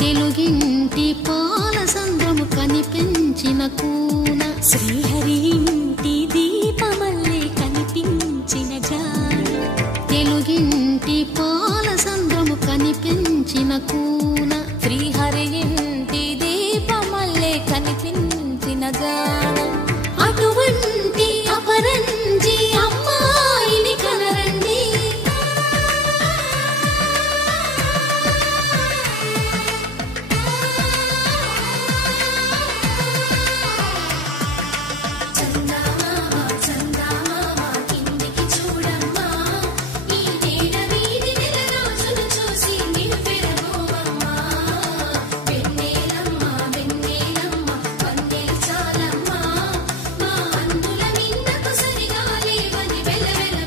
తెలుగింటి పాలసంద్రము కనిపించిన కూన శ్రీహరి ఇంటి దీపమల్లే కనిపించిన జాన తెలుగింటి పాలసంద్రము కనిపించిన కూన